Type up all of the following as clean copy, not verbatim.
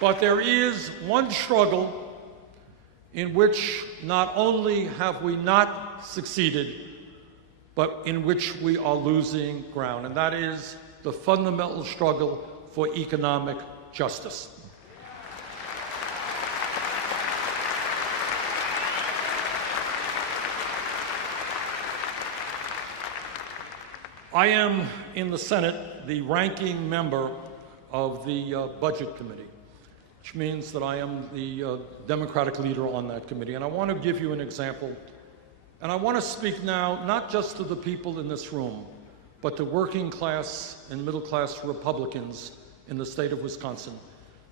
But there is one struggle in which not only have we not succeeded, but in which we are losing ground, and that is the fundamental struggle for economic justice. I am in the Senate the ranking member of the Budget Committee, which means that I am the Democratic leader on that committee. And I want to give you an example. And I want to speak now not just to the people in this room, but to working class and middle class Republicans in the state of Wisconsin.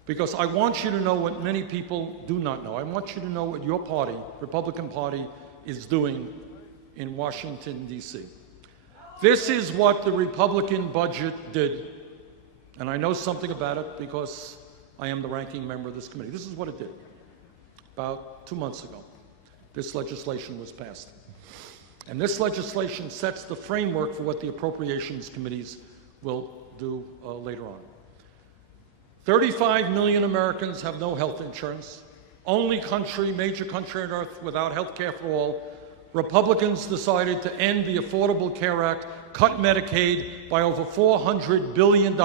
Because I want you to know what many people do not know. I want you to know what your party, Republican Party, is doing in Washington, D.C. This is what the Republican budget did. And I know something about it because I am the ranking member of this committee. This is what it did. About 2 months ago, this legislation was passed. And this legislation sets the framework for what the appropriations committees will do later on. 35 million Americans have no health insurance. Only major country on earth without health care for all. Republicans decided to end the Affordable Care Act, cut Medicaid by over $400 billion,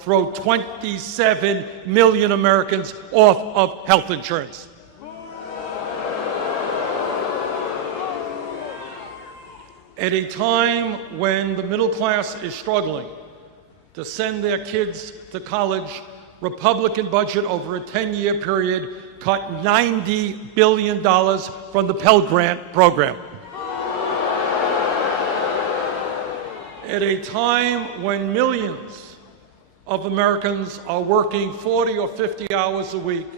throw 27 million Americans off of health insurance. At a time when the middle class is struggling to send their kids to college, Republican budget over a 10-year period cut $90 billion from the Pell Grant program. At a time when millions of Americans are working 40 or 50 hours a week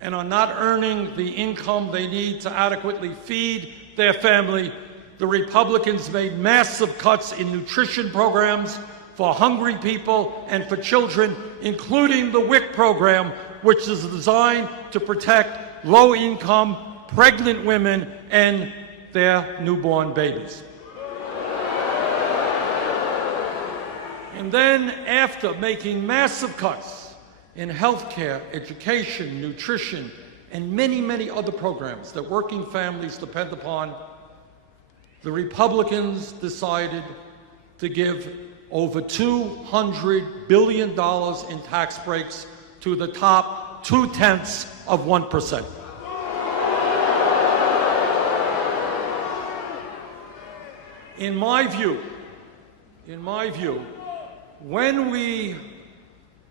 and are not earning the income they need to adequately feed their family, the Republicans made massive cuts in nutrition programs for hungry people and for children, including the WIC program, which is designed to protect low-income pregnant women and their newborn babies. And then, after making massive cuts in health care, education, nutrition, and many, many other programs that working families depend upon, the Republicans decided to give over $200 billion in tax breaks to the top 0.2%. In my view, when we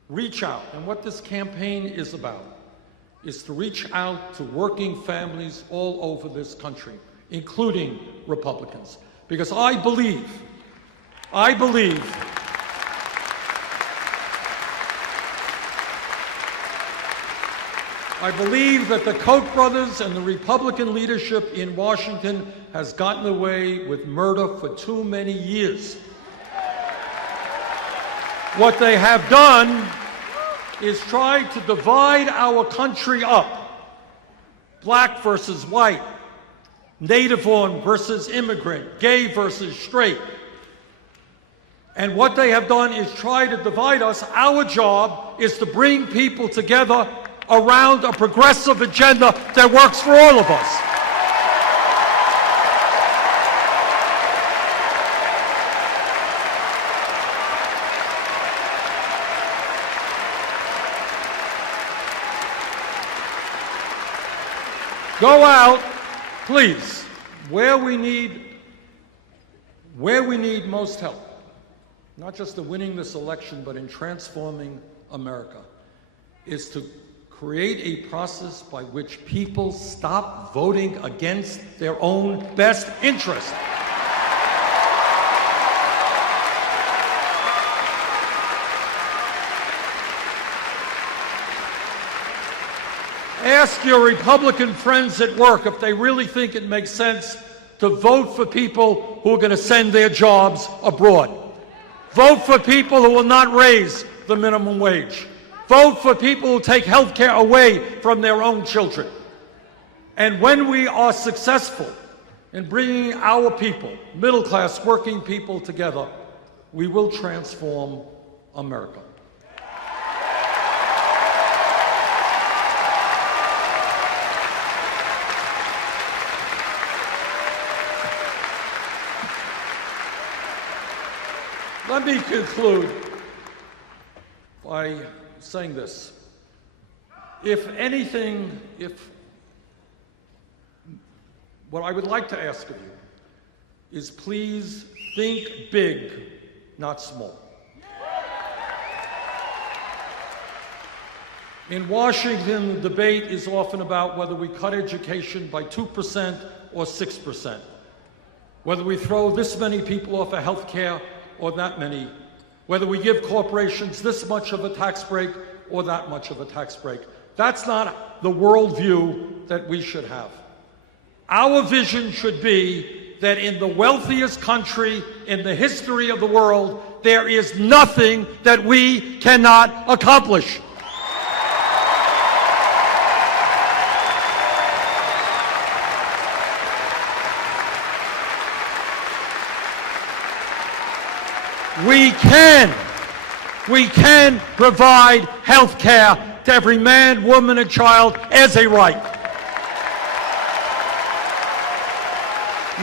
reach out, and what this campaign is about, is to reach out to working families all over this country, including Republicans. Because I believe that the Koch brothers and the Republican leadership in Washington has gotten away with murder for too many years. What they have done is try to divide our country up. Black versus white, native-born versus immigrant, gay versus straight. And what they have done is try to divide us. Our job is to bring people together around a progressive agenda that works for all of us. Go out, please, where we need most help, not just in winning this election, but in transforming America, is to create a process by which people stop voting against their own best interest. Ask your Republican friends at work if they really think it makes sense to vote for people who are going to send their jobs abroad. Vote for people who will not raise the minimum wage. Vote for people who take health care away from their own children. And when we are successful in bringing our people, middle-class working people, together, we will transform America. Let me conclude by saying this. If anything, what I would like to ask of you is please think big, not small. In Washington, the debate is often about whether we cut education by 2% or 6%, whether we throw this many people off of health care or that many, whether we give corporations this much of a tax break or that much of a tax break. That's not the worldview that we should have. Our vision should be that in the wealthiest country in the history of the world, there is nothing that we cannot accomplish. We can provide health care to every man, woman, and child as a right.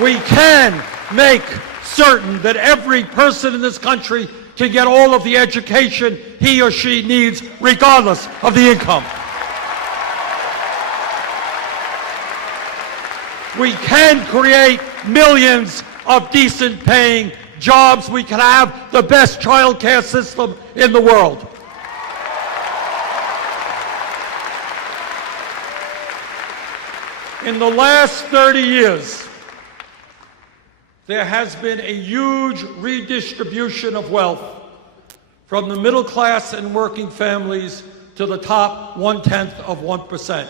We can make certain that every person in this country can get all of the education he or she needs, regardless of the income. We can create millions of decent-paying jobs. We can have the best child care system in the world. In the last 30 years, there has been a huge redistribution of wealth from the middle class and working families to the top 0.1%.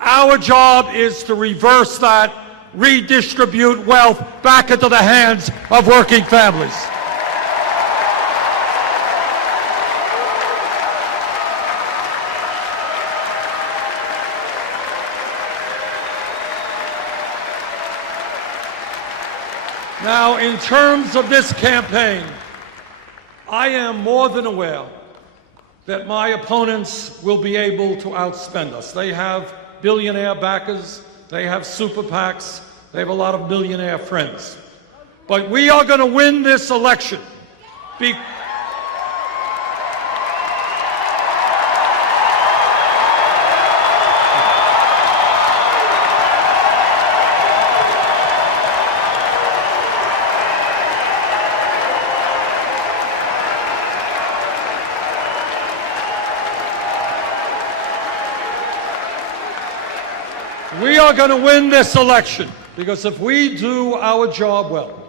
Our job is to reverse that, redistribute wealth back into the hands of working families. Now, in terms of this campaign, I am more than aware that my opponents will be able to outspend us. They have billionaire backers, they have super PACs, they have a lot of millionaire friends. But we are going to win this election. We are going to win this election because if we do our job well,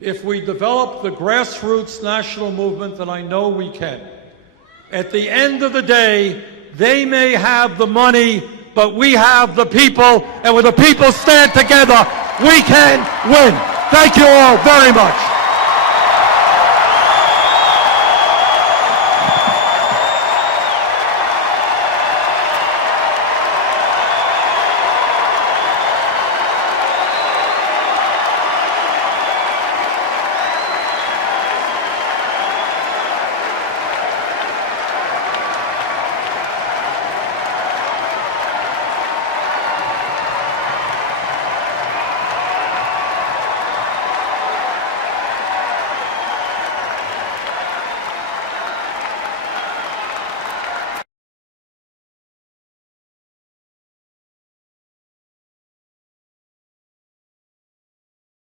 if we develop the grassroots national movement that I know we can, at the end of the day, they may have the money, but we have the people, and when the people stand together, we can win. Thank you all very much.